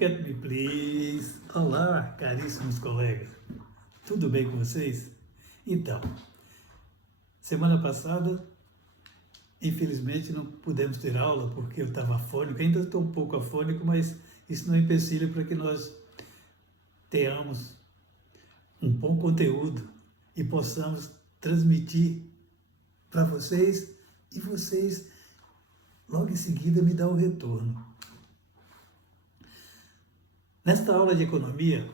Look at me, please. Olá, caríssimos colegas. Tudo bem com vocês? Então, semana passada, infelizmente, não pudemos ter aula porque eu estava afônico. Ainda estou um pouco afônico, mas isso não é empecilho para que nós tenhamos um bom conteúdo e possamos transmitir para vocês e vocês, logo em seguida, me dar o retorno. Nesta aula de economia,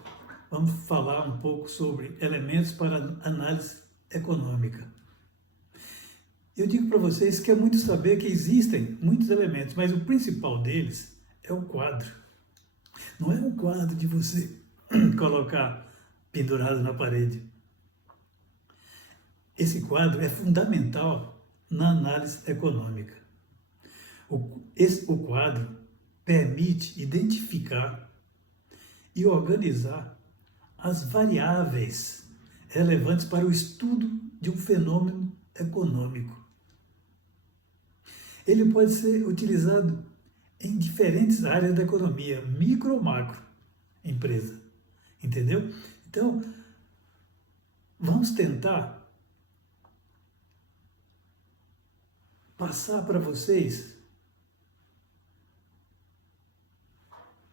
vamos falar um pouco sobre elementos para análise econômica. Eu digo para vocês que é muito saber que existem muitos elementos, mas o principal deles é o quadro. Não é um quadro de você colocar pendurado na parede. Esse quadro é fundamental na análise econômica. O quadro permite identificar e organizar as variáveis relevantes para o estudo de um fenômeno econômico. Ele pode ser utilizado em diferentes áreas da economia, micro ou macro empresa, entendeu? Então, vamos tentar passar para vocês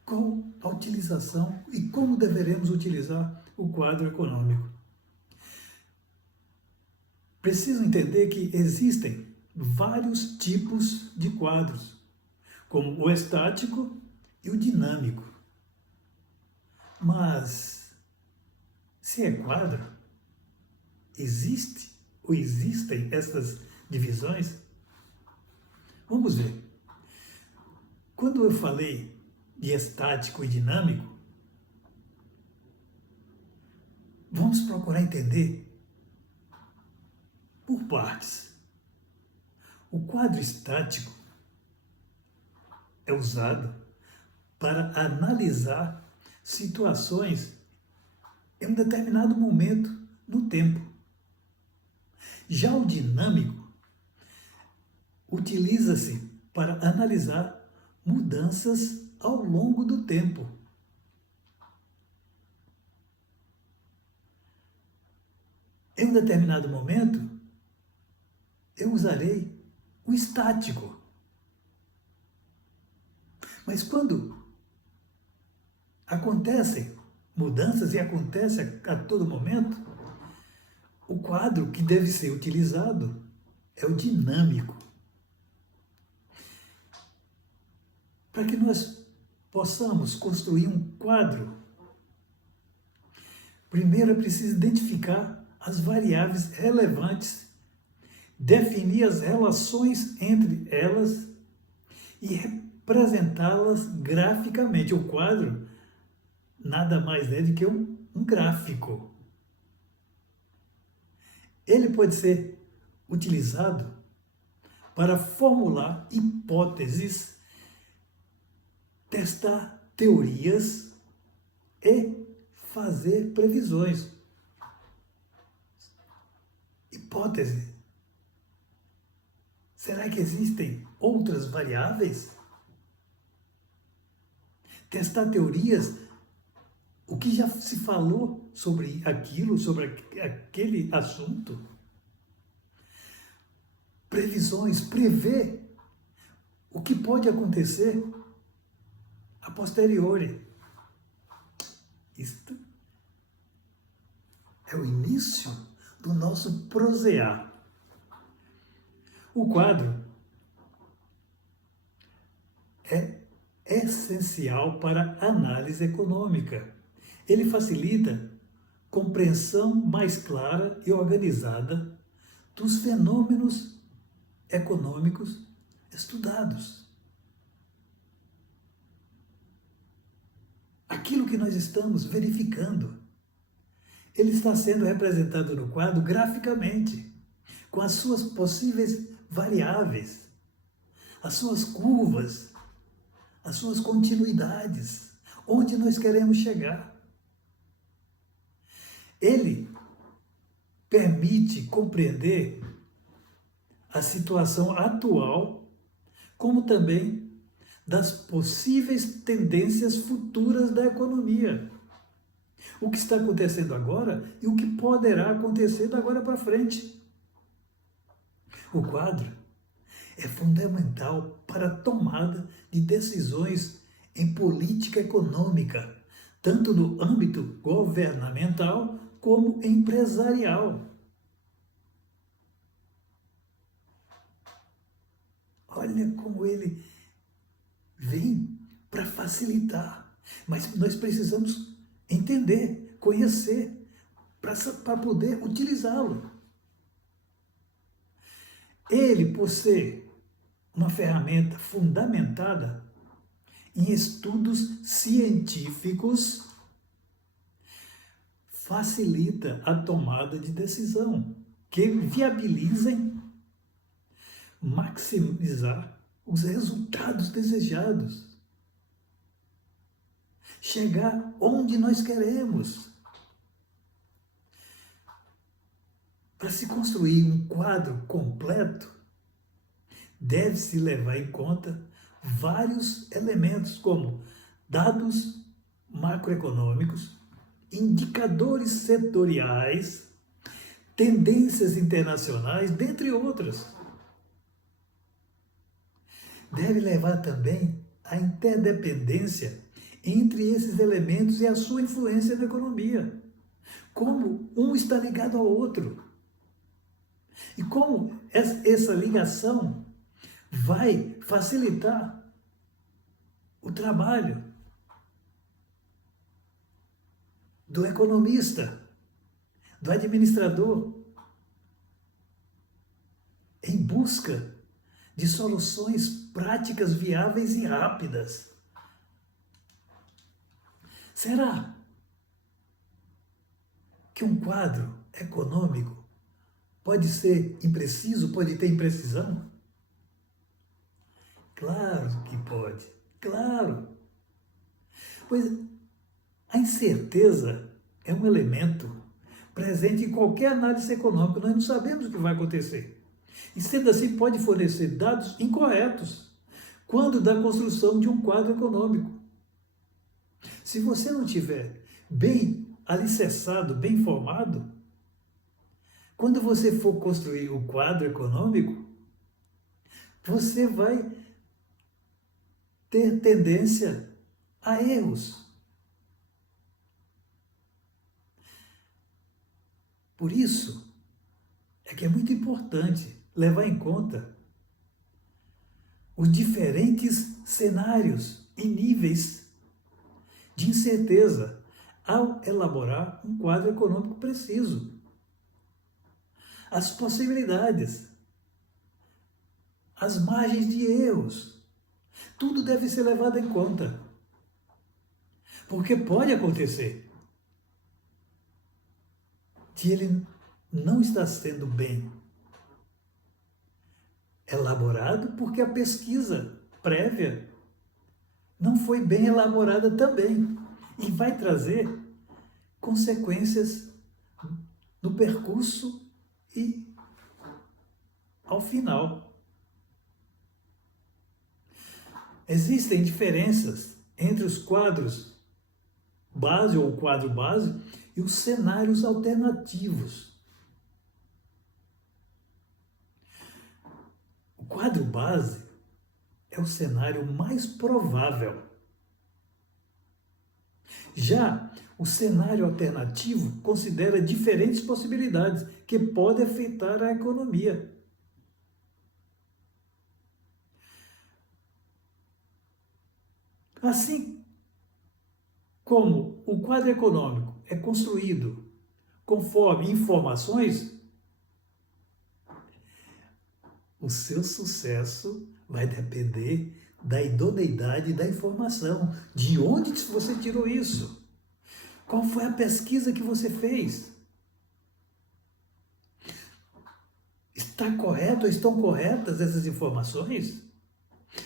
qual a utilização e como deveremos utilizar o quadro econômico. Preciso entender que existem vários tipos de quadros, como o estático e o dinâmico. Mas, se é quadro, existe ou existem essas divisões? Vamos ver. Quando eu falei de estático e dinâmico, vamos procurar entender por partes. O quadro estático é usado para analisar situações em um determinado momento no tempo. Já o dinâmico utiliza-se para analisar mudanças ao longo do tempo. Em um determinado momento, eu usarei o estático. Mas quando acontecem mudanças, e acontece a todo momento, o quadro que deve ser utilizado é o dinâmico. Para que nós possamos construir um quadro, primeiro é preciso identificar as variáveis relevantes, definir as relações entre elas e representá-las graficamente. O quadro nada mais é do que um gráfico. Ele pode ser utilizado para formular hipóteses, testar teorias e fazer previsões. Hipótese. Será que existem outras variáveis? Testar teorias, o que já se falou sobre aquilo, sobre aquele assunto. Previsões, prever o que pode acontecer a posteriori. Isto é o início do nosso prosear. O quadro é essencial para a análise econômica. Ele facilita compreensão mais clara e organizada dos fenômenos econômicos estudados. Aquilo que nós estamos verificando, ele está sendo representado no quadro graficamente, com as suas possíveis variáveis, as suas curvas, as suas continuidades, onde nós queremos chegar. Ele permite compreender a situação atual, como também das possíveis tendências futuras da economia. O que está acontecendo agora e o que poderá acontecer da agora para frente. O quadro é fundamental para a tomada de decisões em política econômica, tanto no âmbito governamental como empresarial. Olha como ele vem para facilitar, mas nós precisamos entender, conhecer, para poder utilizá-lo. Ele, por ser uma ferramenta fundamentada em estudos científicos, facilita a tomada de decisão, que viabilizem maximizar os resultados desejados, chegar onde nós queremos. Para se construir um quadro completo, deve-se levar em conta vários elementos, como dados macroeconômicos, indicadores setoriais, tendências internacionais, dentre outras. Deve levar também a interdependência entre esses elementos e a sua influência na economia. Como um está ligado ao outro. E como essa ligação vai facilitar o trabalho do economista, do administrador, em busca de soluções práticas, viáveis e rápidas. Será que um quadro econômico pode ser impreciso, pode ter imprecisão? Claro que pode, claro. Pois a incerteza é um elemento presente em qualquer análise econômica. Nós não sabemos o que vai acontecer. E sendo assim, pode fornecer dados incorretos quando da construção de um quadro econômico. Se você não tiver bem alicerçado, bem informado, quando você for construir o quadro econômico, você vai ter tendência a erros. Por isso, é que é muito importante levar em conta os diferentes cenários e níveis de incerteza ao elaborar um quadro econômico preciso. As possibilidades, as margens de erros, tudo deve ser levado em conta. Porque pode acontecer de ele não estar sendo bem elaborado porque a pesquisa prévia não foi bem elaborada também e vai trazer consequências no percurso e ao final. Existem diferenças entre os quadros base ou o quadro base e os cenários alternativos. O quadro base é o cenário mais provável. Já o cenário alternativo considera diferentes possibilidades que podem afetar a economia. Assim como o quadro econômico é construído conforme informações, o seu sucesso vai depender da idoneidade da informação. De onde você tirou isso? Qual foi a pesquisa que você fez? Está correto ou estão corretas essas informações?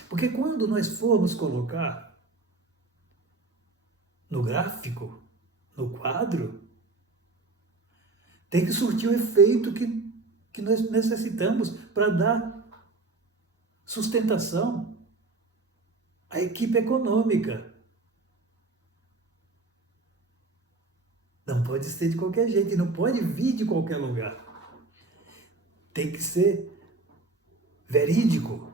Porque quando nós formos colocar no gráfico, no quadro, tem que surtir o efeito que nós necessitamos para dar sustentação. a equipe econômica. Não pode ser de qualquer jeito, e não pode vir de qualquer lugar. Tem que ser verídico.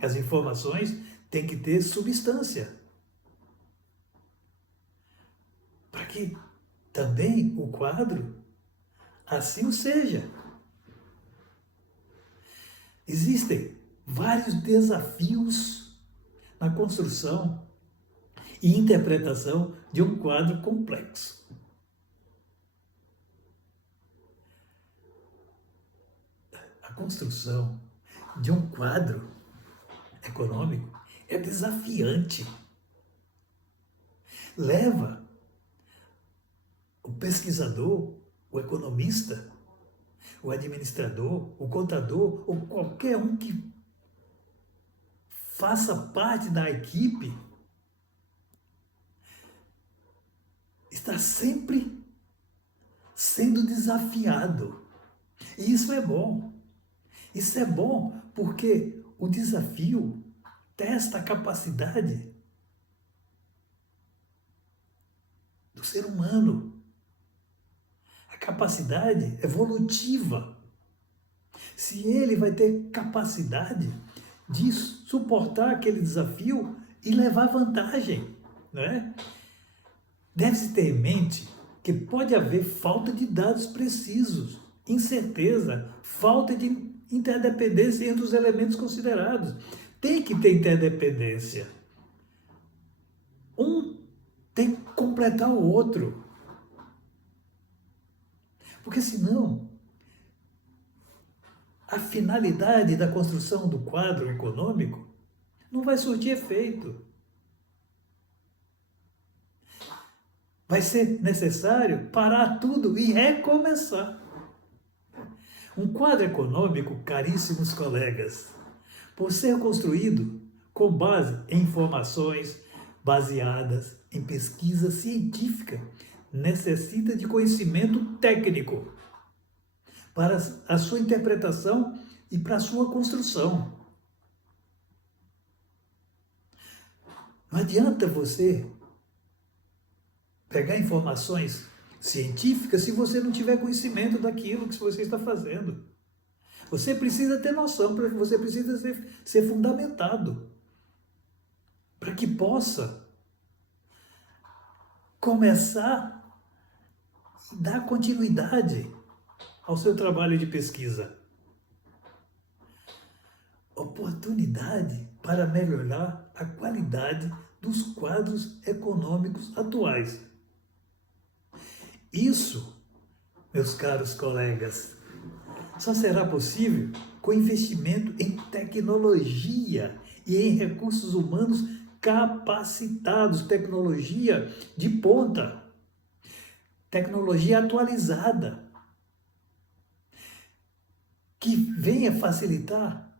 As informações têm que ter substância. Para que também o quadro assim o seja. Existem vários desafios na construção e interpretação de um quadro complexo. A construção de um quadro econômico é desafiante. Leva o pesquisador, o economista, o administrador, o contador, ou qualquer um que faça parte da equipe, está sempre sendo desafiado. E isso é bom. Isso é bom porque o desafio testa a capacidade do ser humano, a capacidade evolutiva. Se ele vai ter capacidade de suportar aquele desafio e levar vantagem, não é? Deve-se ter em mente que pode haver falta de dados precisos, incerteza, falta de interdependência entre os elementos considerados. Tem que ter interdependência. Um tem que completar o outro. Porque senão, a finalidade da construção do quadro econômico não vai surtir efeito. Vai ser necessário parar tudo e recomeçar. Um quadro econômico, caríssimos colegas, por ser construído com base em informações baseadas em pesquisa científica, necessita de conhecimento técnico para a sua interpretação e para a sua construção. Não adianta você pegar informações científicas se você não tiver conhecimento daquilo que você está fazendo. Você precisa ter noção, você precisa ser fundamentado para que possa começar a dar continuidade ao seu trabalho de pesquisa. Oportunidade para melhorar a qualidade dos quadros econômicos atuais. Isso, meus caros colegas, só será possível com investimento em tecnologia e em recursos humanos capacitados, tecnologia de ponta, tecnologia atualizada, que venha facilitar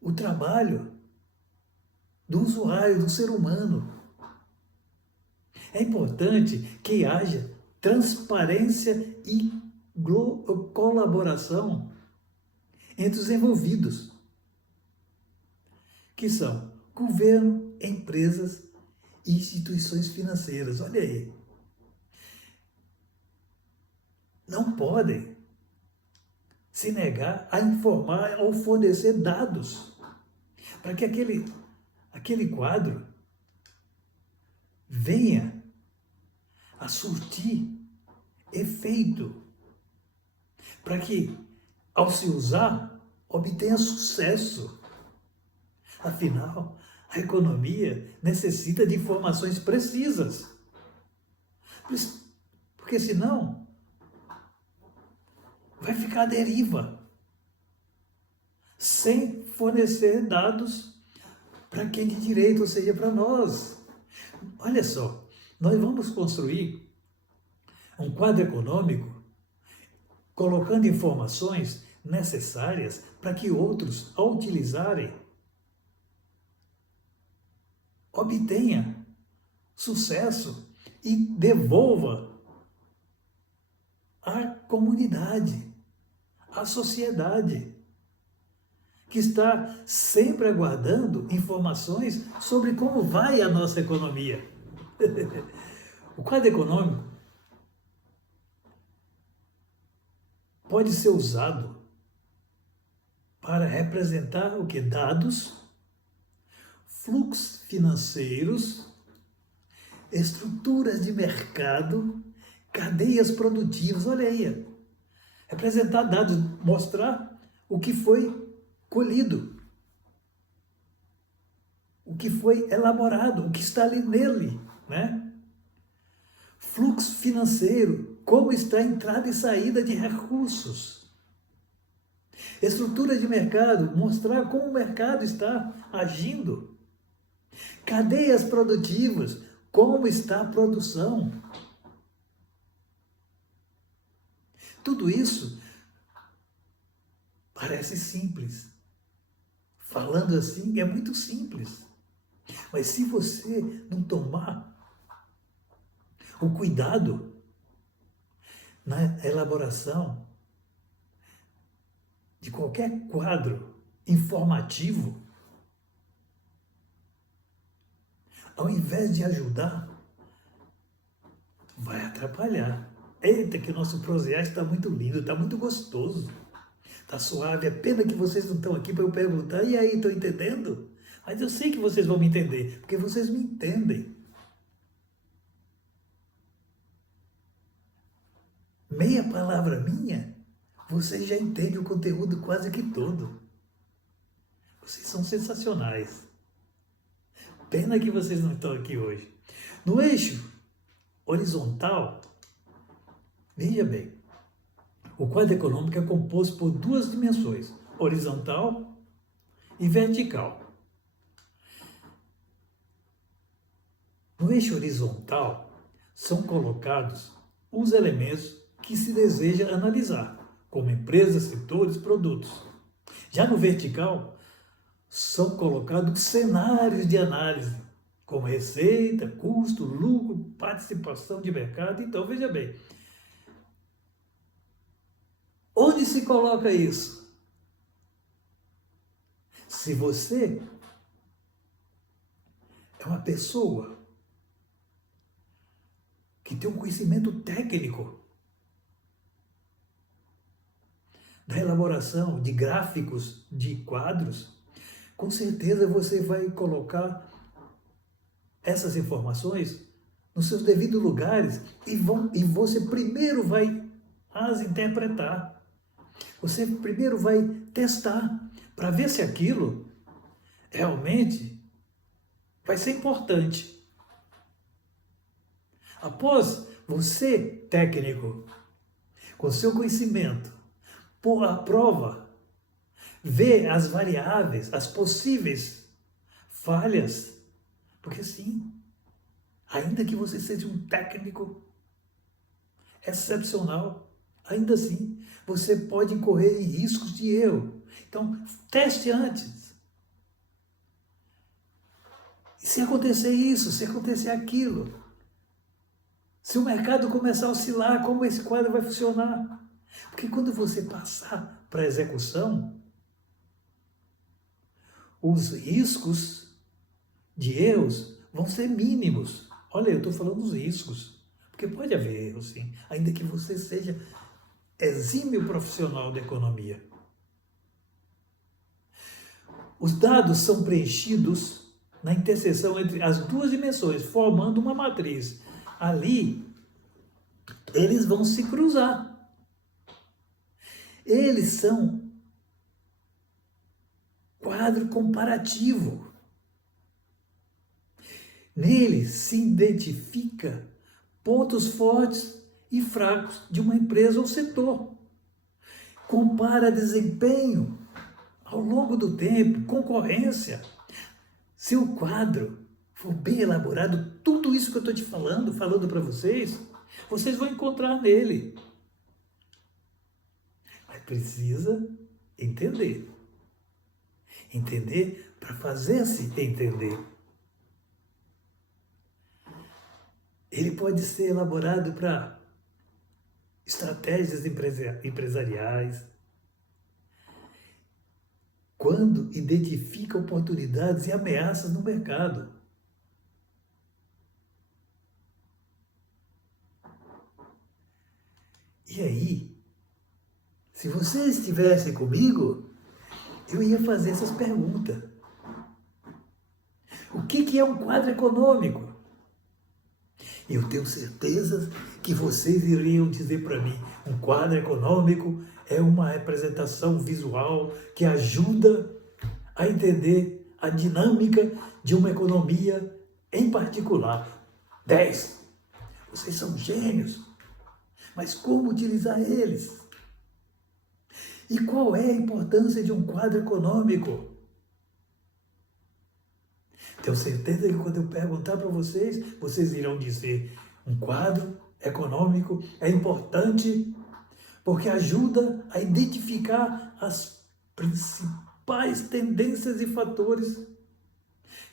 o trabalho do usuário, do ser humano. É importante que haja transparência e colaboração entre os envolvidos, que são governo, empresas e instituições financeiras. Olha aí. Não podem se negar a informar ou fornecer dados para que aquele quadro venha a surtir efeito, para que, ao se usar, obtenha sucesso. Afinal, a economia necessita de informações precisas, porque senão vai ficar à deriva, sem fornecer dados para quem de direito, ou seja, para nós. Olha só, nós vamos construir um quadro econômico colocando informações necessárias para que outros, ao utilizarem, obtenha sucesso e devolva à comunidade, à sociedade, que está sempre aguardando informações sobre como vai a nossa economia. O quadro econômico pode ser usado para representar o que? Dados, fluxos financeiros, estruturas de mercado, cadeias produtivas. Olha aí, representar dados, mostrar o que foi colhido, o que foi elaborado, o que está ali nele, né? Fluxo financeiro, como está a entrada e saída de recursos. Estrutura de mercado, mostrar como o mercado está agindo. Cadeias produtivas, como está a produção. Tudo isso parece simples. Falando assim, é muito simples. Mas se você não tomar o cuidado na elaboração de qualquer quadro informativo, ao invés de ajudar, vai atrapalhar. Eita, que o nosso prosear está muito lindo, está muito gostoso, está suave. É pena que vocês não estão aqui para eu perguntar, e aí, estão entendendo? Mas eu sei que vocês vão me entender, porque vocês me entendem. Meia palavra minha, vocês já entendem o conteúdo quase que todo. Vocês são sensacionais. Pena que vocês não estão aqui hoje. No eixo horizontal, veja bem, o quadro econômico é composto por duas dimensões, horizontal e vertical. No eixo horizontal, são colocados os elementos que se deseja analisar, como empresas, setores, produtos. Já no vertical, são colocados cenários de análise, como receita, custo, lucro, participação de mercado. Então, veja bem, onde se coloca isso? Se você é uma pessoa que tem um conhecimento técnico da elaboração de gráficos, de quadros, com certeza você vai colocar essas informações nos seus devidos lugares e você primeiro vai as interpretar. Você primeiro vai testar para ver se aquilo realmente vai ser importante. Após você, técnico, com seu conhecimento, pôr à prova, ver as variáveis, as possíveis falhas, porque sim, ainda que você seja um técnico excepcional, ainda assim, você pode incorrer em riscos de erro. Então, teste antes. E se acontecer isso, se acontecer aquilo, se o mercado começar a oscilar, como esse quadro vai funcionar? Porque quando você passar para a execução, os riscos de erros vão ser mínimos. Olha, eu estou falando dos riscos, porque pode haver erros, sim, ainda que você seja exímio profissional da economia. Os dados são preenchidos na interseção entre as duas dimensões, formando uma matriz. Ali, eles vão se cruzar. Eles são quadro comparativo. Nele se identifica pontos fortes e fracos de uma empresa ou setor. Compara desempenho ao longo do tempo, concorrência. Se o quadro for bem elaborado, tudo isso que eu estou te falando para vocês, vocês vão encontrar nele. Mas precisa entender. Entender para fazer-se entender. Ele pode ser elaborado para estratégias empresariais, quando identifica oportunidades e ameaças no mercado. E aí, se você estivesse comigo, eu ia fazer essas perguntas. O que é um quadro econômico? Eu tenho certeza que vocês iriam dizer para mim, um quadro econômico é uma representação visual que ajuda a entender a dinâmica de uma economia em particular. 10. Vocês são gênios, mas como utilizar eles? E qual é a importância de um quadro econômico? Tenho certeza que quando eu perguntar para vocês, vocês irão dizer, um quadro econômico é importante porque ajuda a identificar as principais tendências e fatores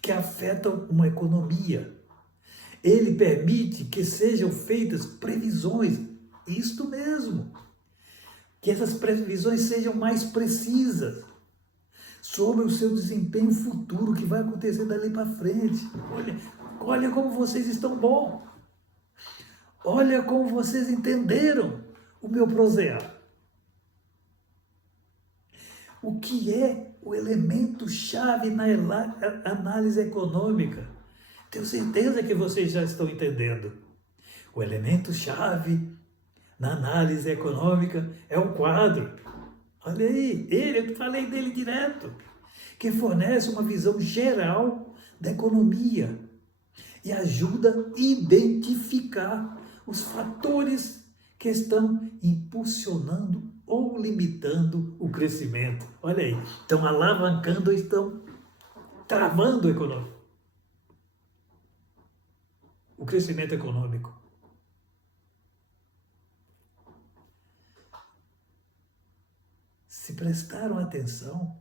que afetam uma economia. Ele permite que sejam feitas previsões, isto mesmo, que essas previsões sejam mais precisas sobre o seu desempenho futuro, que vai acontecer dali para frente. Olha como vocês estão bons. Olha como vocês entenderam o meu prosear. O que é o elemento-chave na análise econômica? Tenho certeza que vocês já estão entendendo. O elemento-chave na análise econômica é o quadro. Olha aí, eu falei dele direto, que fornece uma visão geral da economia e ajuda a identificar os fatores que estão impulsionando ou limitando o crescimento. Olha aí, estão alavancando ou estão travando a economia. O crescimento econômico. Se prestaram atenção,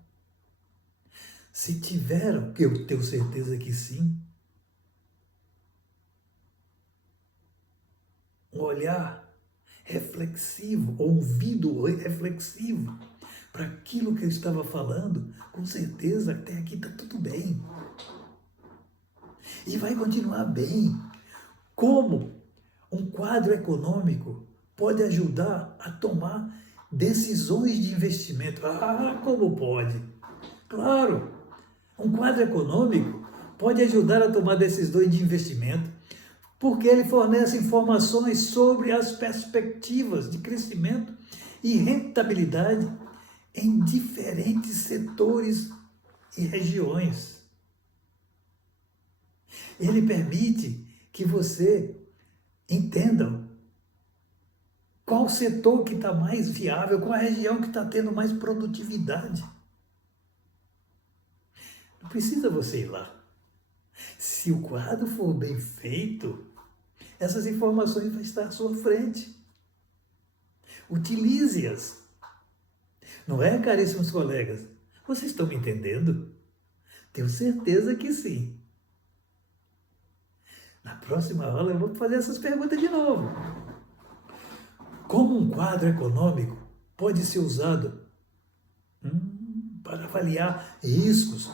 se tiveram, que eu tenho certeza que sim, um olhar reflexivo, ou um ouvido reflexivo para aquilo que eu estava falando, com certeza até aqui está tudo bem. E vai continuar bem. Como um quadro econômico pode ajudar a tomar decisões de investimento? Ah, como pode? Claro, um quadro econômico pode ajudar a tomar decisões de investimento, porque ele fornece informações sobre as perspectivas de crescimento e rentabilidade em diferentes setores e regiões. Ele permite que você entenda qual setor que está mais viável, qual a região que está tendo mais produtividade. Não precisa você ir lá. Se o quadro for bem feito, essas informações vão estar à sua frente. Utilize-as. Não é, caríssimos colegas? Vocês estão me entendendo? Tenho certeza que sim. Na próxima aula eu vou fazer essas perguntas de novo. Como um quadro econômico pode ser usado para avaliar riscos?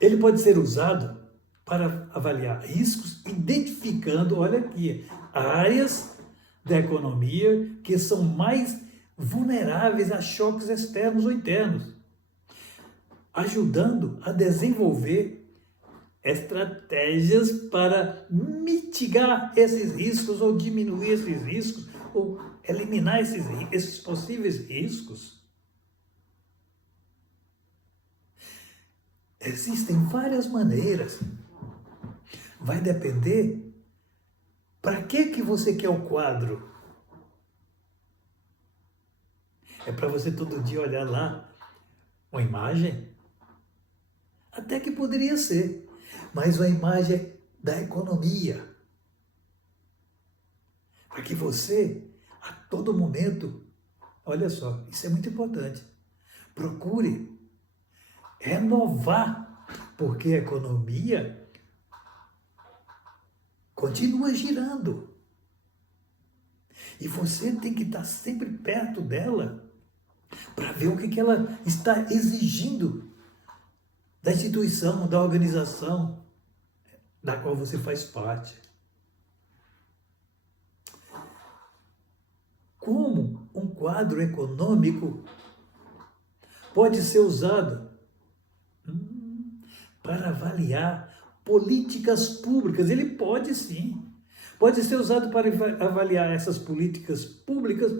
Ele pode ser usado para avaliar riscos, identificando, olha aqui, áreas da economia que são mais vulneráveis a choques externos ou internos, ajudando a desenvolver estratégias para mitigar esses riscos ou diminuir esses riscos ou eliminar esses possíveis riscos. Existem várias maneiras. Vai depender para que você quer o quadro. É para você todo dia olhar lá uma imagem? Até que poderia ser, mas uma imagem da economia. Para que você, a todo momento, olha só, isso é muito importante, procure renovar, porque a economia continua girando. E você tem que estar sempre perto dela para ver o que ela está exigindo da instituição, da organização da qual você faz parte. Como um quadro econômico pode ser usado para avaliar políticas públicas? Ele pode sim. Pode ser usado para avaliar essas políticas públicas,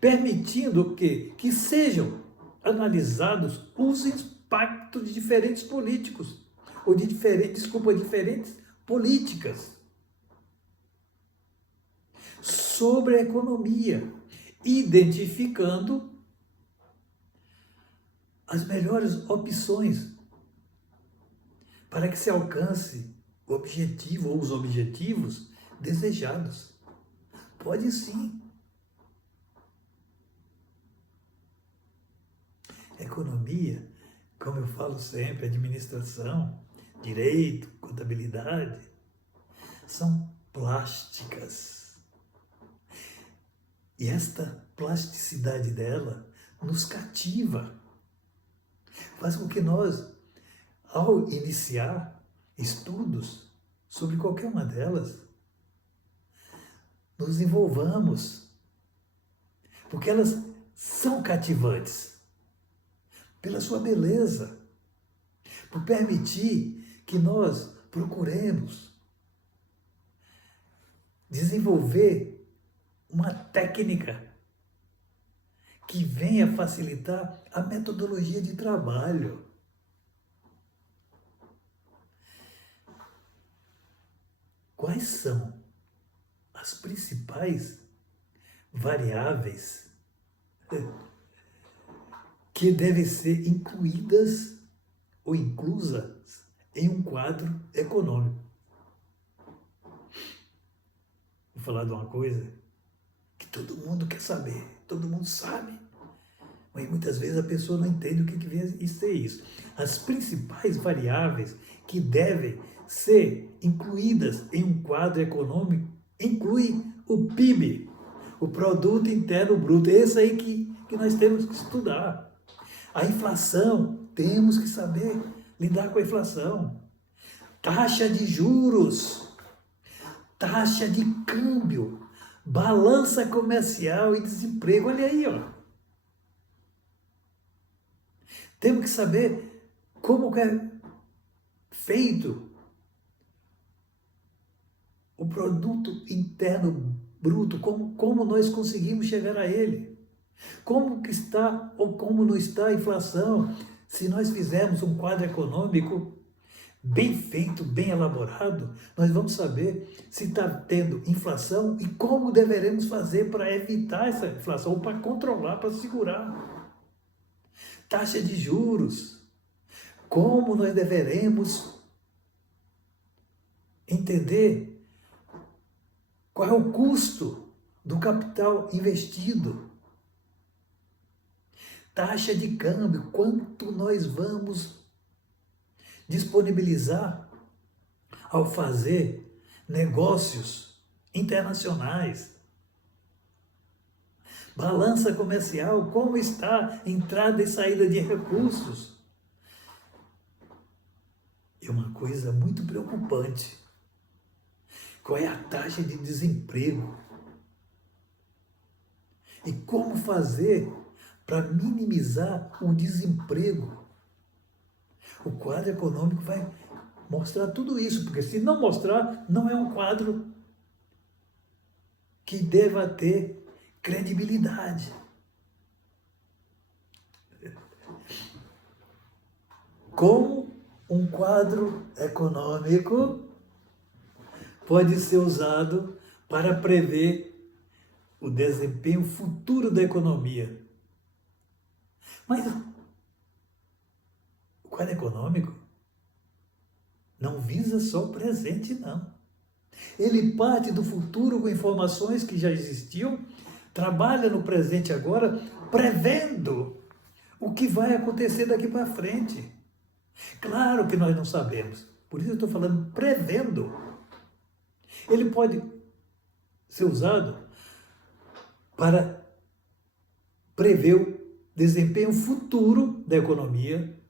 permitindo que sejam analisados os impactos de diferentes políticos, ou de diferentes políticas sobre a economia, identificando as melhores opções para que se alcance o objetivo ou os objetivos desejados. Pode sim. Economia, como eu falo sempre, administração, direito, contabilidade, são plásticas. E esta plasticidade dela nos cativa. Faz com que nós, ao iniciar estudos sobre qualquer uma delas, nos envolvamos, porque elas são cativantes pela sua beleza, por permitir que nós procuremos desenvolver uma técnica que venha facilitar a metodologia de trabalho. Quais são as principais variáveis que devem ser incluídas ou inclusas em um quadro econômico? Vou falar de uma coisa que todo mundo quer saber, todo mundo sabe, mas muitas vezes a pessoa não entende o que vem ser isso. As principais variáveis que devem ser incluídas em um quadro econômico incluem o PIB, o Produto Interno Bruto. É isso aí que nós temos que estudar. A inflação, temos que saber lidar com a inflação. Taxa de juros, taxa de câmbio, balança comercial e desemprego. Olha aí, ó. Temos que saber como é feito o produto interno bruto, como nós conseguimos chegar a ele. Como que está ou como não está a inflação? Se nós fizermos um quadro econômico bem feito, bem elaborado, nós vamos saber se está tendo inflação e como deveremos fazer para evitar essa inflação, ou para controlar, para segurar. Taxa de juros. Como nós deveremos entender qual é o custo do capital investido. Taxa de câmbio, quanto nós vamos disponibilizar ao fazer negócios internacionais. Balança comercial, como está a entrada e saída de recursos. E uma coisa muito preocupante, qual é a taxa de desemprego? E como fazer para minimizar o desemprego? O quadro econômico vai mostrar tudo isso, porque se não mostrar, não é um quadro que deva ter credibilidade. Como um quadro econômico pode ser usado para prever o desempenho futuro da economia? Mas o quadro econômico não visa só o presente, não. Ele parte do futuro com informações que já existiam, trabalha no presente agora, prevendo o que vai acontecer daqui para frente. Claro que nós não sabemos, por isso eu estou falando prevendo. Ele pode ser usado para prever desempenho futuro da economia,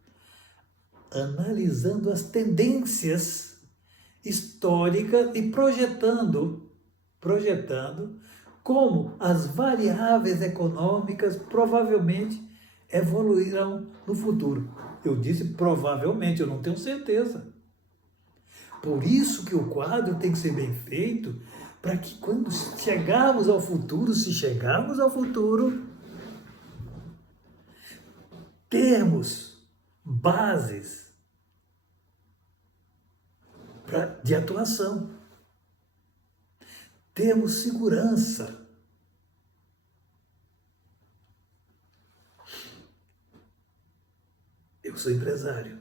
analisando as tendências históricas e projetando como as variáveis econômicas provavelmente evoluirão no futuro. Eu disse provavelmente, eu não tenho certeza. Por isso que o quadro tem que ser bem feito, para que quando chegarmos ao futuro, se chegarmos ao futuro, termos bases de atuação, termos segurança. Eu sou empresário.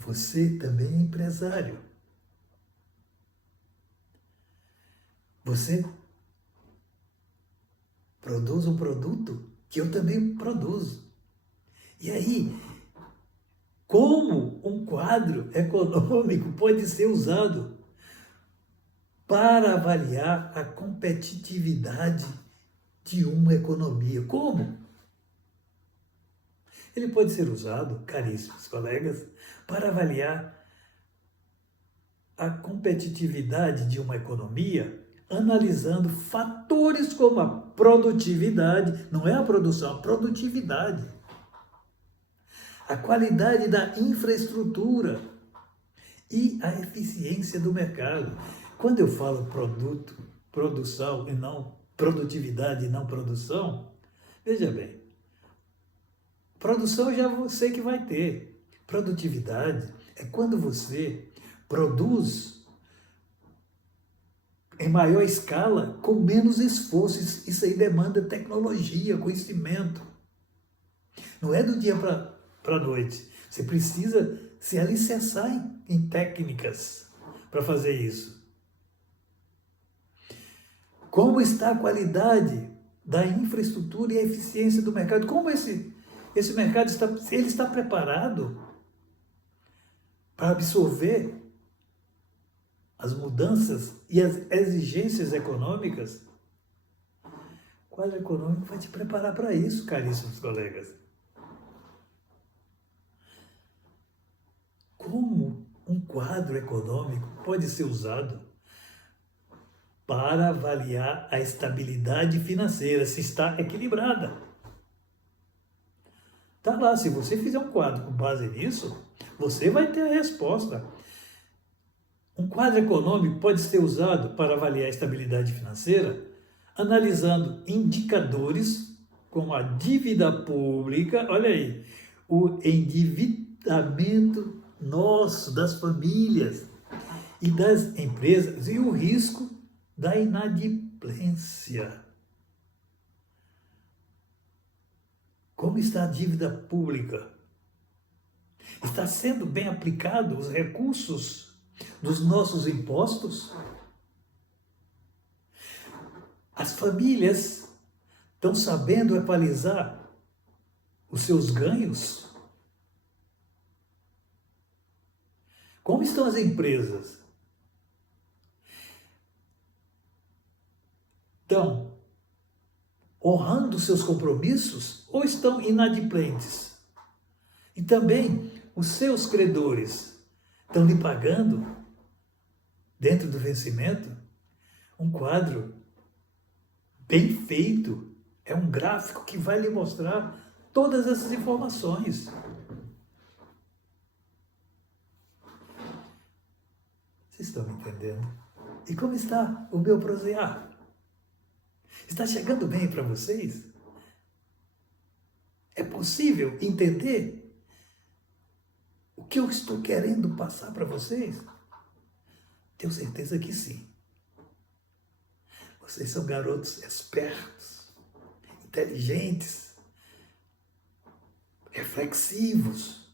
Você também é empresário. Você produz um produto que eu também produzo. E aí, como um quadro econômico pode ser usado para avaliar a competitividade de uma economia? Como? Ele pode ser usado, caríssimos colegas, para avaliar a competitividade de uma economia, analisando fatores como a produtividade, não é a produção, a produtividade, a qualidade da infraestrutura e a eficiência do mercado. Quando eu falo produção e não produtividade e não produção, veja bem, produção já sei que vai ter. Produtividade é quando você produz em maior escala com menos esforço. Isso aí demanda tecnologia, conhecimento. Não é do dia para a noite. Você precisa se alicerçar em técnicas para fazer isso. Como está a qualidade da infraestrutura e a eficiência do mercado? Como esse mercado está preparado para absorver as mudanças e as exigências econômicas? O quadro econômico vai te preparar para isso, caríssimos colegas. Como um quadro econômico pode ser usado para avaliar a estabilidade financeira, se está equilibrada? Está lá, se você fizer um quadro com base nisso, você vai ter a resposta. Um quadro econômico pode ser usado para avaliar a estabilidade financeira, analisando indicadores como a dívida pública, olha aí, o endividamento nosso, das famílias e das empresas, e o risco da inadimplência. Como está a dívida pública? Está sendo bem aplicado os recursos dos nossos impostos? As famílias estão sabendo equalizar os seus ganhos? Como estão as empresas? Estão honrando seus compromissos ou estão inadimplentes? E também os seus credores estão lhe pagando dentro do vencimento? Um quadro bem feito é um gráfico que vai lhe mostrar todas essas informações. Vocês estão me entendendo? E como está o meu prosear? Está chegando bem para vocês? É possível entender o que eu estou querendo passar para vocês? Tenho certeza que sim. Vocês são garotos espertos, inteligentes, reflexivos.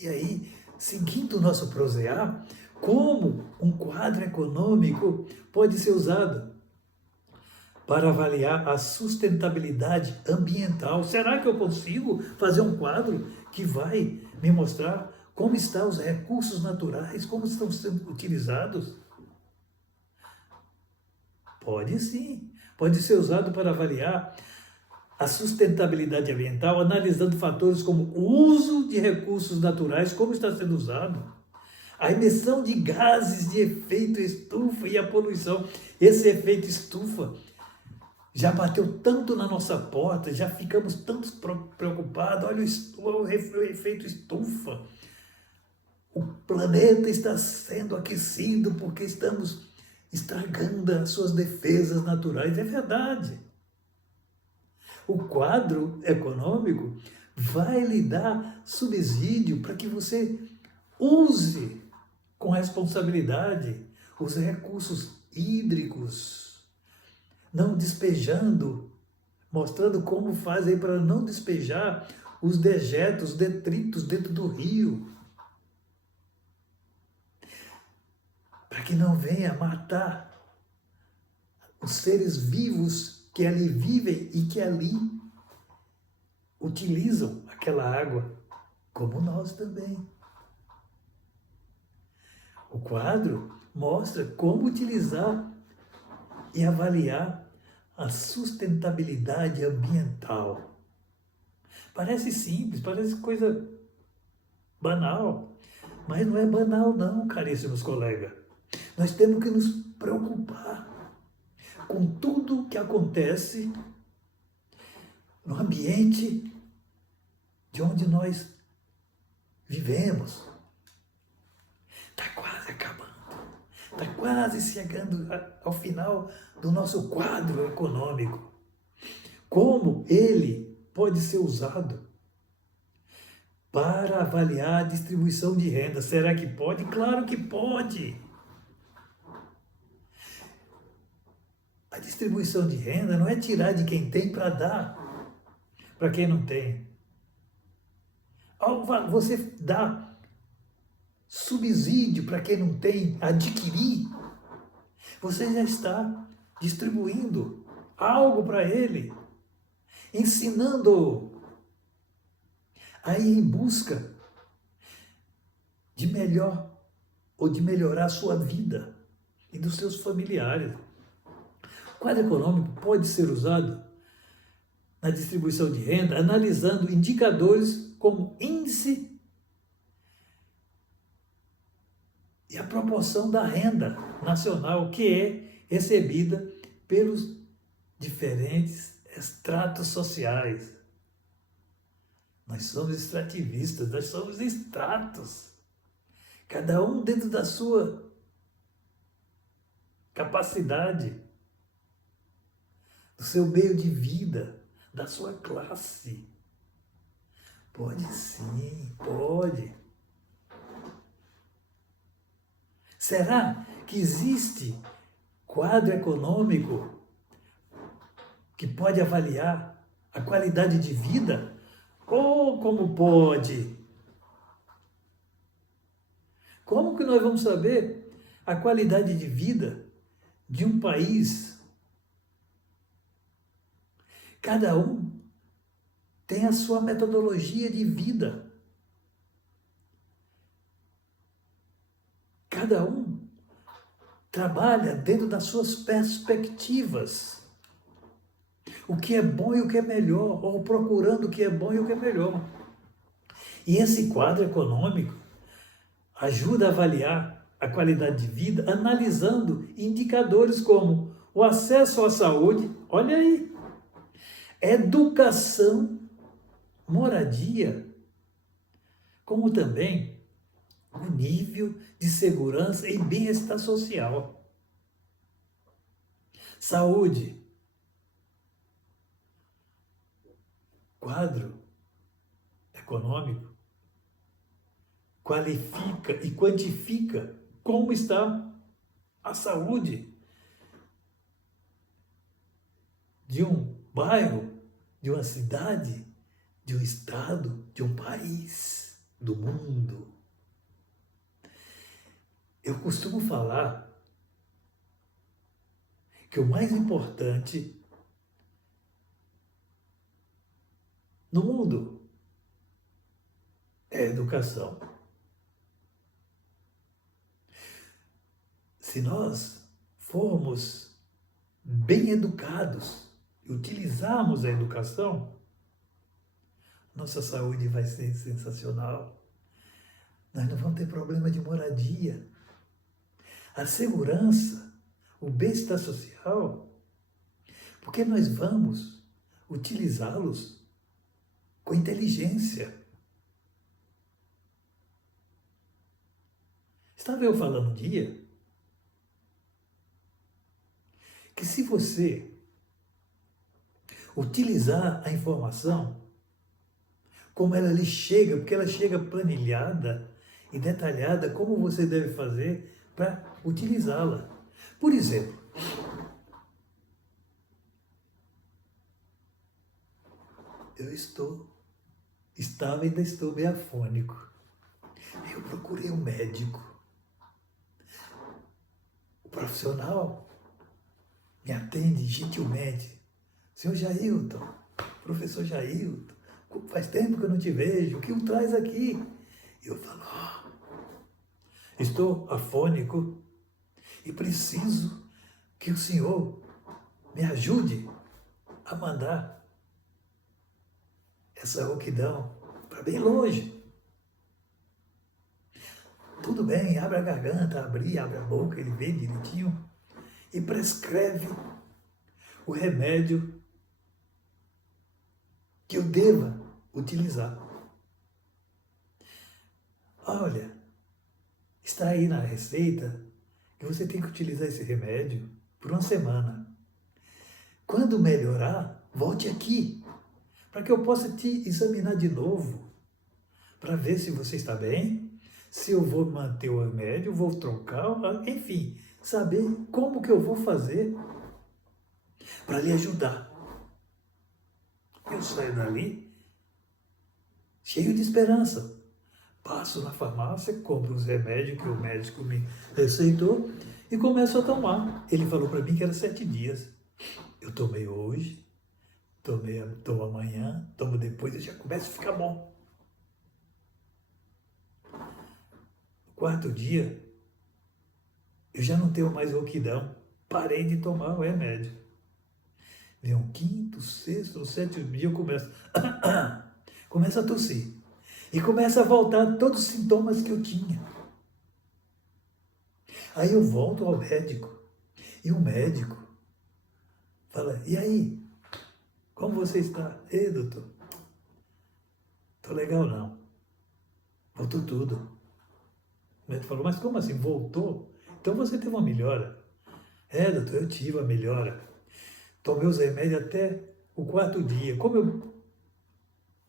E aí, seguindo o nosso prosear, como um quadro econômico pode ser usado para avaliar a sustentabilidade ambiental? Será que eu consigo fazer um quadro que vai me mostrar como estão os recursos naturais, como estão sendo utilizados? Pode sim. Pode ser usado para avaliar a sustentabilidade ambiental, analisando fatores como o uso de recursos naturais, como está sendo usado, a emissão de gases de efeito estufa e a poluição. Esse efeito estufa já bateu tanto na nossa porta, já ficamos tanto preocupados. Olha o efeito estufa. O planeta está sendo aquecido porque estamos estragando as suas defesas naturais. É verdade. O quadro econômico vai lhe dar subsídio para que você use com responsabilidade os recursos hídricos, não despejando, mostrando como faz aí para não despejar os dejetos, os detritos dentro do rio, para que não venha matar os seres vivos que ali vivem e que ali utilizam aquela água, como nós também. O quadro mostra como utilizar e avaliar a sustentabilidade ambiental. Parece simples, parece coisa banal, mas não é banal não, caríssimos colegas. Nós temos que nos preocupar com tudo que acontece no ambiente de onde nós vivemos. Está quase acabando. Está quase chegando ao final do nosso quadro econômico. Como ele pode ser usado para avaliar a distribuição de renda? Será que pode? Claro que pode. A distribuição de renda não é tirar de quem tem para dar para quem não tem. Ao você dá subsídio para quem não tem, adquirir, você já está distribuindo algo para ele, ensinando-o a ir em busca de melhor ou de melhorar a sua vida e dos seus familiares. O quadro econômico pode ser usado na distribuição de renda, analisando indicadores como índice e a proporção da renda nacional que é recebida pelos diferentes estratos sociais. Nós somos extrativistas, nós somos estratos. Cada um dentro da sua capacidade, do seu meio de vida, da sua classe. Pode sim, pode. Será que existe quadro econômico que pode avaliar a qualidade de vida? Ou como pode? Como que nós vamos saber a qualidade de vida de um país? Cada um tem a sua metodologia de vida. Cada um trabalha dentro das suas perspectivas. O que é bom e o que é melhor, ou procurando o que é bom e o que é melhor. E esse quadro econômico ajuda a avaliar a qualidade de vida, analisando indicadores como o acesso à saúde, olha aí, educação, moradia, como também o nível de segurança e bem-estar social. Saúde, quadro econômico, qualifica e quantifica como está a saúde de um bairro, de uma cidade, de um estado, de um país, do mundo. Eu costumo falar que o mais importante no mundo é a educação. Se nós formos bem educados e utilizarmos a educação, nossa saúde vai ser sensacional. Nós não vamos ter problema de moradia. A segurança, o bem-estar social, porque nós vamos utilizá-los com inteligência. Estava eu falando um dia que se você utilizar a informação como ela lhe chega, porque ela chega planilhada e detalhada, como você deve fazer para utilizá-la. Por exemplo, estava e ainda estou meio afônico. Eu procurei um médico. O profissional me atende gentilmente. Senhor Jailton, professor Jailton, faz tempo que eu não te vejo, o que o traz aqui? Eu falo, estou afônico e preciso que o senhor me ajude a mandar essa rouquidão para bem longe. Tudo bem, abre a garganta, abre a boca, ele vê direitinho e prescreve o remédio que eu deva utilizar. Olha, está aí na receita que você tem que utilizar esse remédio por uma semana. Quando melhorar, volte aqui, para que eu possa te examinar de novo, para ver se você está bem, se eu vou manter o remédio, vou trocar, enfim, saber como que eu vou fazer para lhe ajudar. Eu saio dali cheio de esperança. Passo na farmácia, compro os remédios que o médico me receitou e começo a tomar. Ele falou para mim que era 7 dias. Eu tomei hoje, tomo amanhã, tomo depois e já começa a ficar bom. No 4º dia, eu já não tenho mais rouquidão. Parei de tomar o remédio. Vem o 5º, 6º, 7º dia, eu começo a tossir. E começa a voltar todos os sintomas que eu tinha. Aí eu volto ao médico. E o médico fala, e aí? Como você está? Ei, doutor, tô legal não. Voltou tudo. O médico falou, mas como assim? Voltou? Então você teve uma melhora. É, doutor, eu tive a melhora. Tomei os remédios até o 4º dia. Como eu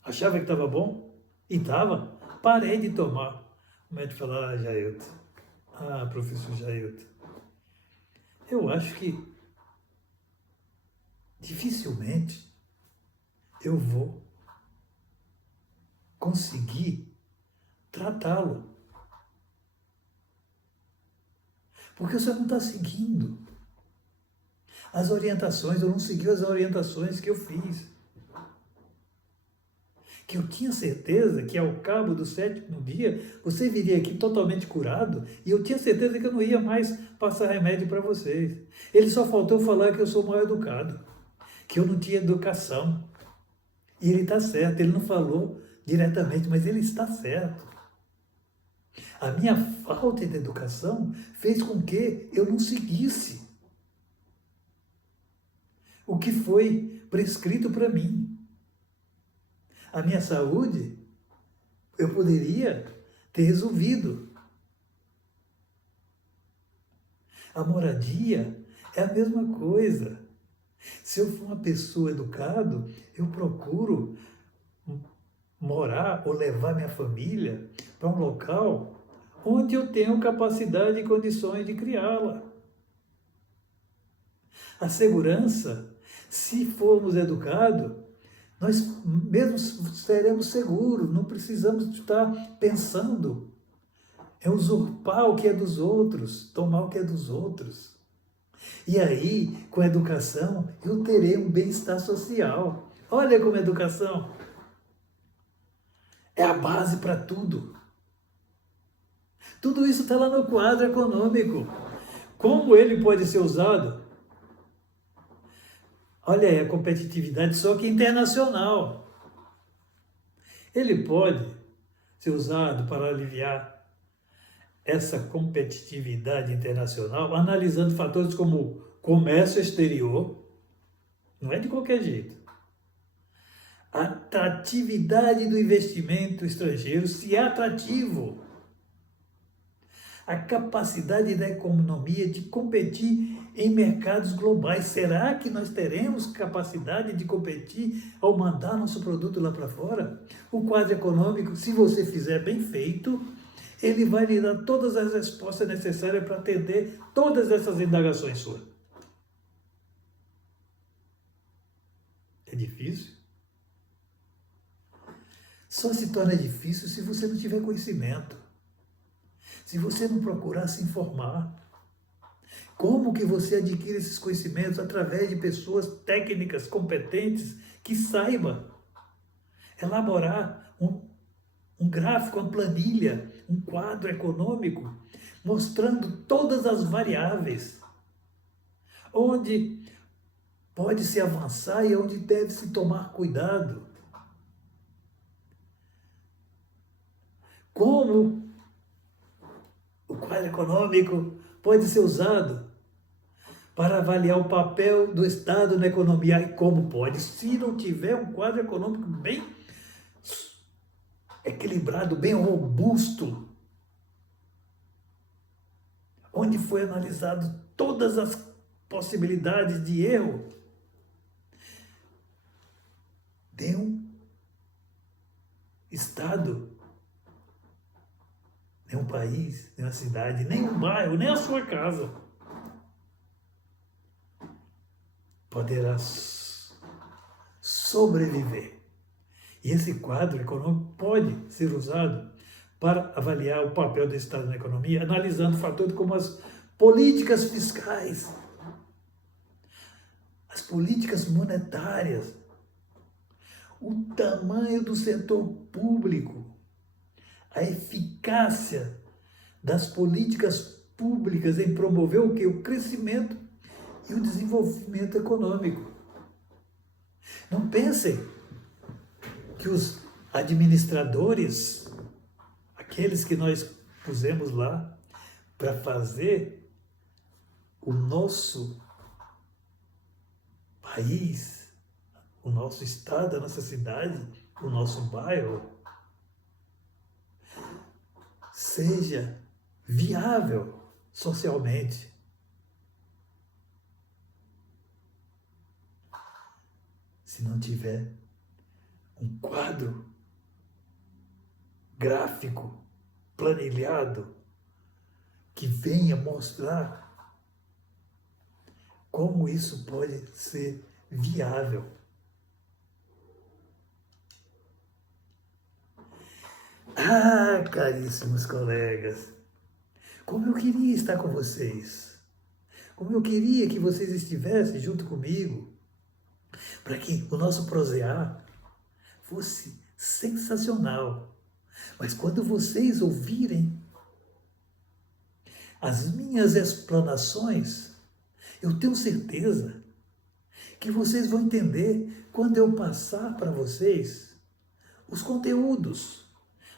achava que estava bom, e estava, parei de tomar. O médico falou, Jailton, professor Jailton, eu acho que dificilmente eu vou conseguir tratá-lo. Porque você não está seguindo as orientações, ou não seguiu as orientações que eu fiz. Que eu tinha certeza que ao cabo do 7º dia, você viria aqui totalmente curado, e eu tinha certeza que eu não ia mais passar remédio para vocês. Ele só faltou falar que eu sou mal educado, que eu não tinha educação. E ele está certo, ele não falou diretamente, mas ele está certo. A minha falta de educação fez com que eu não seguisse o que foi prescrito para mim. A minha saúde, eu poderia ter resolvido. A moradia é a mesma coisa. Se eu for uma pessoa educada, eu procuro morar ou levar minha família para um local onde eu tenho capacidade e condições de criá-la. A segurança, se formos educados, nós mesmos seremos seguros, não precisamos estar pensando em usurpar o que é dos outros, tomar o que é dos outros. E aí, com a educação, eu terei um bem-estar social. Olha como a educação é a base para tudo. Tudo isso está lá no quadro econômico. Como ele pode ser usado Olha aí a competitividade, só que internacional. Ele pode ser usado para aliviar essa competitividade internacional, analisando fatores como comércio exterior, não é de qualquer jeito. Atratividade do investimento estrangeiro, se é atrativo. A capacidade da economia de competir em mercados globais. Será que nós teremos capacidade de competir ao mandar nosso produto lá para fora? O quadro econômico, se você fizer bem feito, ele vai lhe dar todas as respostas necessárias para atender todas essas indagações suas. É difícil? Só se torna difícil se você não tiver conhecimento. Se você não procurar se informar. Como que você adquire esses conhecimentos? Através de pessoas técnicas, competentes, que saibam elaborar um gráfico, uma planilha, um quadro econômico, mostrando todas as variáveis, onde pode se avançar e onde deve se tomar cuidado. Como o quadro econômico pode ser usado para avaliar o papel do Estado na economia e como pode, se não tiver um quadro econômico bem equilibrado, bem robusto, onde foi analisado todas as possibilidades de erro, de um Estado, nem um país, nem uma cidade, nem um bairro, nem a sua casa poderá sobreviver. E esse quadro econômico pode ser usado para avaliar o papel do Estado na economia, analisando fatores como as políticas fiscais, as políticas monetárias, o tamanho do setor público, a eficácia das políticas públicas em promover o quê? O crescimento e o desenvolvimento econômico. Não pensem que os administradores, aqueles que nós pusemos lá para fazer o nosso país, o nosso estado, a nossa cidade, o nosso bairro, seja viável socialmente. Se não tiver um quadro gráfico, planilhado, que venha mostrar como isso pode ser viável. Ah, caríssimos colegas, como eu queria estar com vocês, como eu queria que vocês estivessem junto comigo, para que o nosso prosear fosse sensacional. Mas quando vocês ouvirem as minhas explanações, eu tenho certeza que vocês vão entender quando eu passar para vocês os conteúdos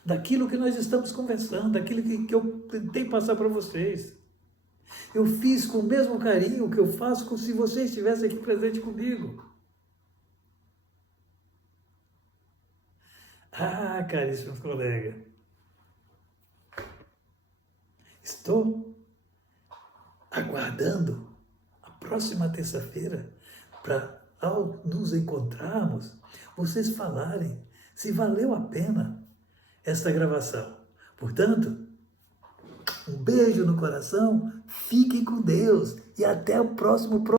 daquilo que nós estamos conversando, daquilo que eu tentei passar para vocês. Eu fiz com o mesmo carinho que eu faço como se vocês estivessem aqui presente comigo. Ah, caríssimos colegas, estou aguardando a próxima terça-feira para, ao nos encontrarmos, vocês falarem se valeu a pena esta gravação. Portanto, um beijo no coração, fiquem com Deus e até o próximo programa.